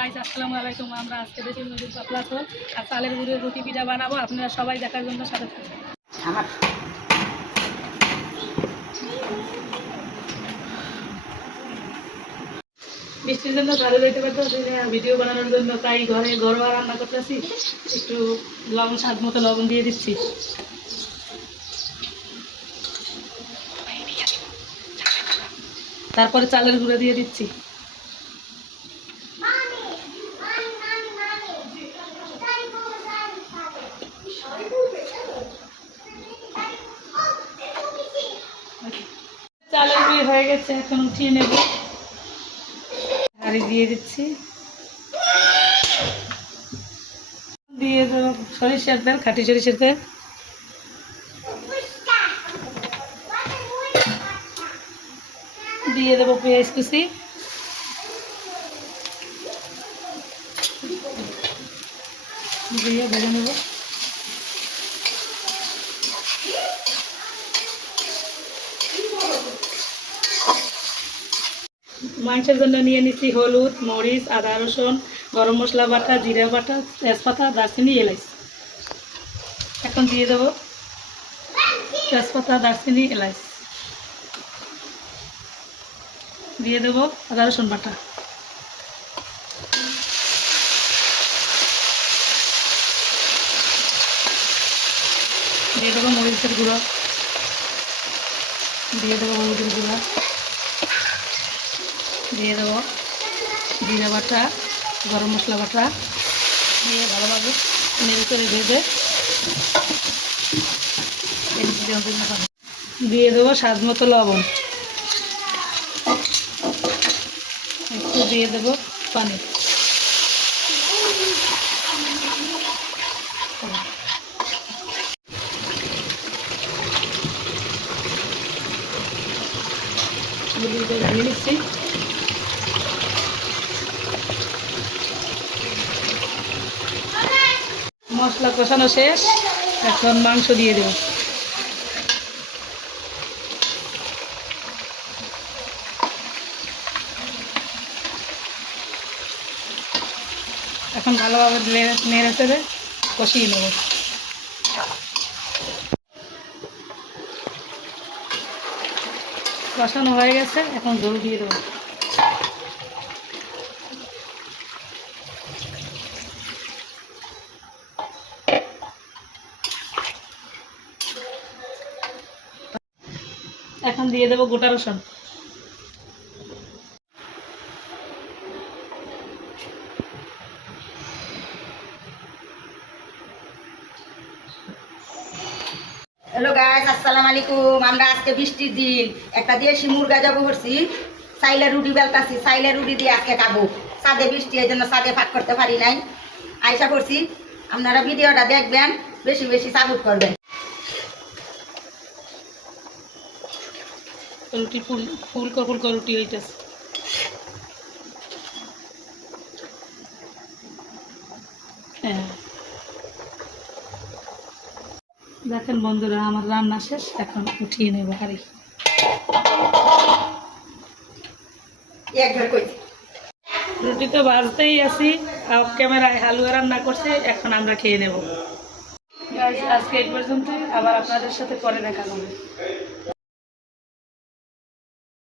Guys, আসসালামু আলাইকুম। আমরা আজকে দেশি মুরগির পাতলা ঝোল আর চালের গুঁড়োর রুটি পিঠা বানাবো। আপনারা সবাই দেখার জন্য সাথে থাকুন। বৃষ্টির জন্য ঘরে যেতে পারতেছি না ভিডিও বানানোর জন্য, তাই ঘরে ঘরোয়া রান্না করতেছি। একটু লবণ, স্বাদ মতো লবণ দিয়ে দিচ্ছি। তারপরে চালের গুঁড়ো দিয়ে দিচ্ছি। চালের গুঁড়ি হয়ে গেছে, এখন উঠিয়ে নেব। হাঁড়ি দিয়ে দিচ্ছি, দিয়ে দেবো সরিষার তেল, খাঁটি সরিষার তেল। দিয়ে দেবো পেঁয়াজ কুচি, দিয়ে ভেজে নেব। মাংসের জন্য নিয়ে নিচ্ছি হলুদ, মরিচ, আদা, রসুন, গরম মশলা বাটা, জিরা বাটা, তেজপাতা, দারচিনি, এলাচ। এখন দিয়ে দেবো তেজপাতা, দারচিনি, এলাচ। দিয়ে দেবো আদা রসুন বাটা। দিয়ে দেবো মরিচের গুঁড়ো, দিয়ে দেবো হলুদের গুঁড়া, দিয়ে দেবো জিরা বাটা, গরম মশলা বাটা, দিয়ে ভালোভাবে নেড়ে করে ভেজে দিয়ে দেবো স্বাদ মতো লবণ, একটু দিয়ে দেবো পানি। দিয়ে নিচ্ছি। মশলা কষানো শেষ, এখন মাংস দিয়ে দেব। এখন ভালোভাবে নেড়ে চেড়ে কষিয়ে নেব। কষানো হয়ে গেছে, এখন ঝোল দিয়ে দেবো। এখন দিয়ে দেবো গোটা রসুন। হ্যালো গাইস, আসসালামু আলাইকুম। আমরা আজকে বৃষ্টির দিন একটা দেশি মুরগা যাবো করছি, চাইলের রুটি বেলতাছি। চাইলের রুটি দিয়ে আজকে খাবো। সাদে বৃষ্টি, এই জন্য সাদে পাক করতে পারি নাই, আশা করছি আপনারা ভিডিওটা দেখবেন, বেশি বেশি সাপোর্ট করবেন। রুটি ফুলকো ফুলকো রুটি হইতেছে। হ্যাঁ, দেখেন বন্ধুরা, আমার রান্না শেষ, এখন উঠিয়ে নেব হাঁড়ি। রুটি তো ভাজতেই আছি, অফ ক্যামেরায় হালুয়া রান্না করছে, এখন আমরা খেয়ে নেব। আজকে এই পর্যন্ত, আবার আপনাদের সাথে পরে দেখা হবে।